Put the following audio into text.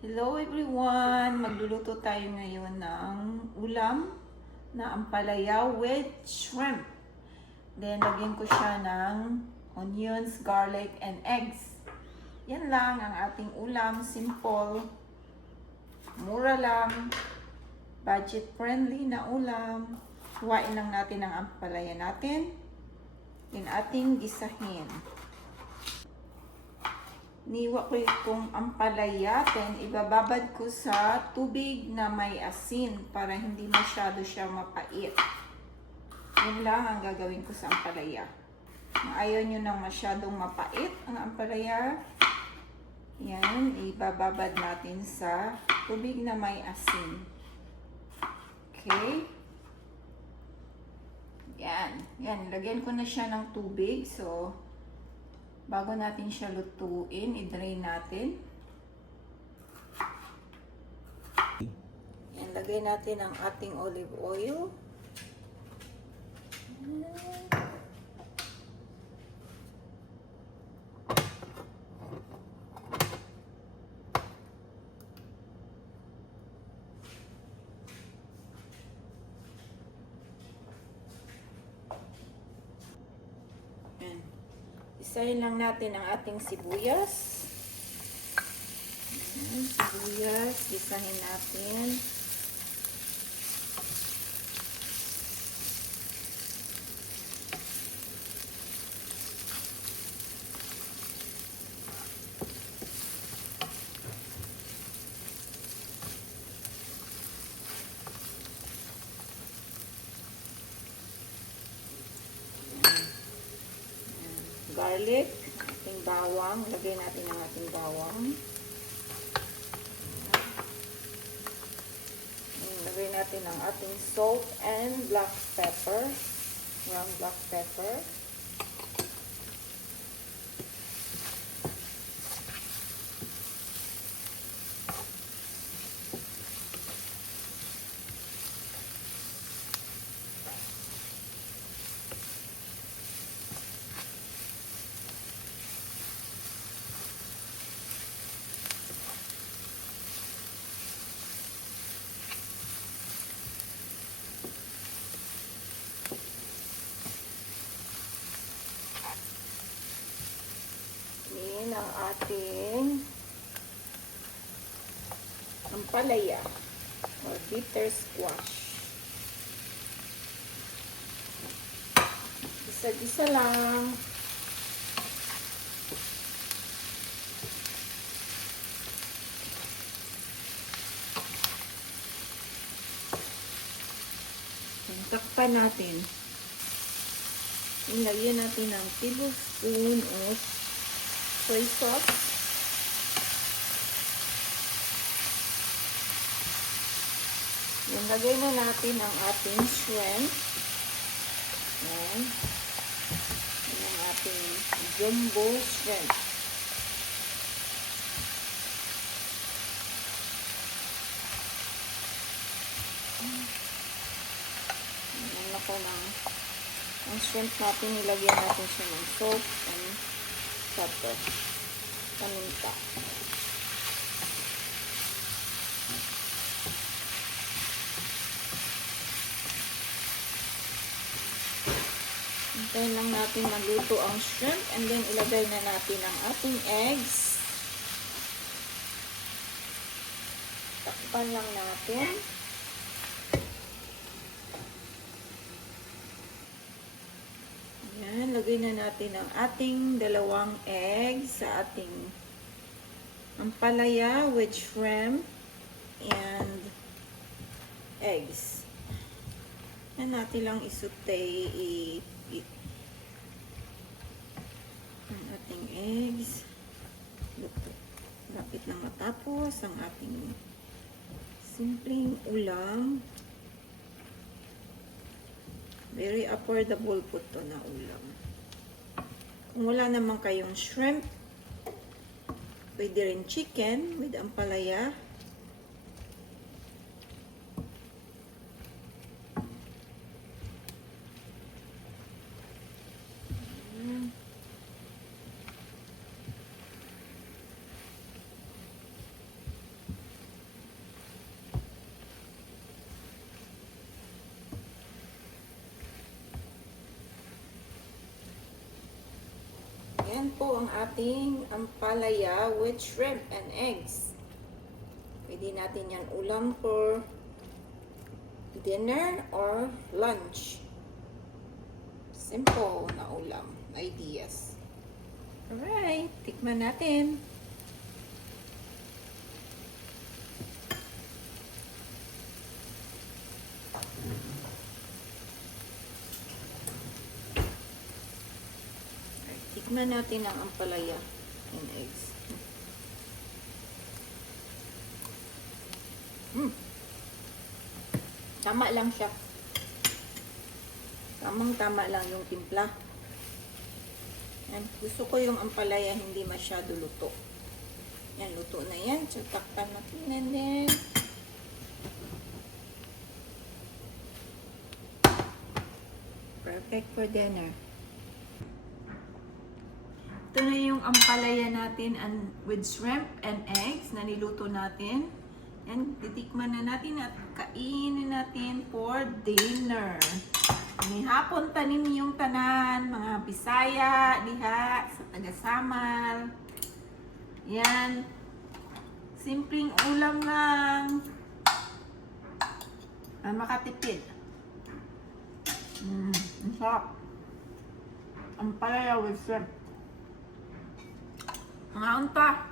Hello everyone! Magluluto tayo ngayon ng ulam na ampalaya with shrimp. Then, lagyan ko siya ng onions, garlic, and eggs. Yan lang ang ating ulam. Simple. Mura lang. Budget-friendly na ulam. Huwain lang natin ang ampalaya natin. Then, ating gisahin. Niwa ko itong ampalaya, then ibababad ko sa tubig na may asin para hindi masyado siya mapait. Yun lang ang gagawin ko sa ampalaya. Kung ayaw nyo nang masyadong mapait ang ampalaya, yan, ibababad natin sa tubig na may asin. Okay? Yan. Yan, lagyan ko na siya ng tubig. So, bago natin siya lutuin, i-drain natin. Yan, lagay natin ang ating olive oil. Yan. Isahin lang natin ang ating sibuyas. Ayan, sibuyas, isahin natin. Garlic, ating bawang. Lagay natin ang ating bawang. Lagay natin ang ating salt and black pepper. Ground black pepper. Ang ating ampalaya or bitter squash. Isa-isa lang. Takpan natin. Ilagyan natin ng tablespoon of soy sauce. Yan, lagay na natin ang ating shrimp. Yan. Yan ang ating jumbo shrimp. Yan ako ng ang shrimp natin, nilagyan natin siya ng salt and pepper. Paminta. Hintayin lang natin maluto ang shrimp and then ilagay na natin ang ating eggs. Takpan lang natin. Yan, lagay na natin ang ating dalawang eggs sa ating ampalaya with shrimp and eggs. Yan, natin lang isutay ang ating eggs. Lapit na matapos ang ating simpleng ulam. Very affordable po to na ulam. Kung wala naman kayong shrimp, pwede rin chicken with ampalaya. Yan po ang ating ampalaya with shrimp and eggs. Pwede natin yan ulam for dinner or lunch. Simple na ulam ideas. Alright, tikman natin. Tikman natin ang ampalaya and eggs. Tama lang siya. Tamang-tama lang yung timpla. Yan. Gusto ko yung ampalaya hindi masyado luto. Yan, luto na yan. So, takpan natin and then perfect for dinner. Ito na yung ampalaya natin with shrimp and eggs na niluto natin. Yan, titikman na natin at kainin natin for dinner. May hapon tanim yung tanan, mga Bisaya, diha, sa taga-Samal. Yan. Simpleng ulam lang. Makatipid. Ang sarap. Ampalaya with shrimp. Mga unta.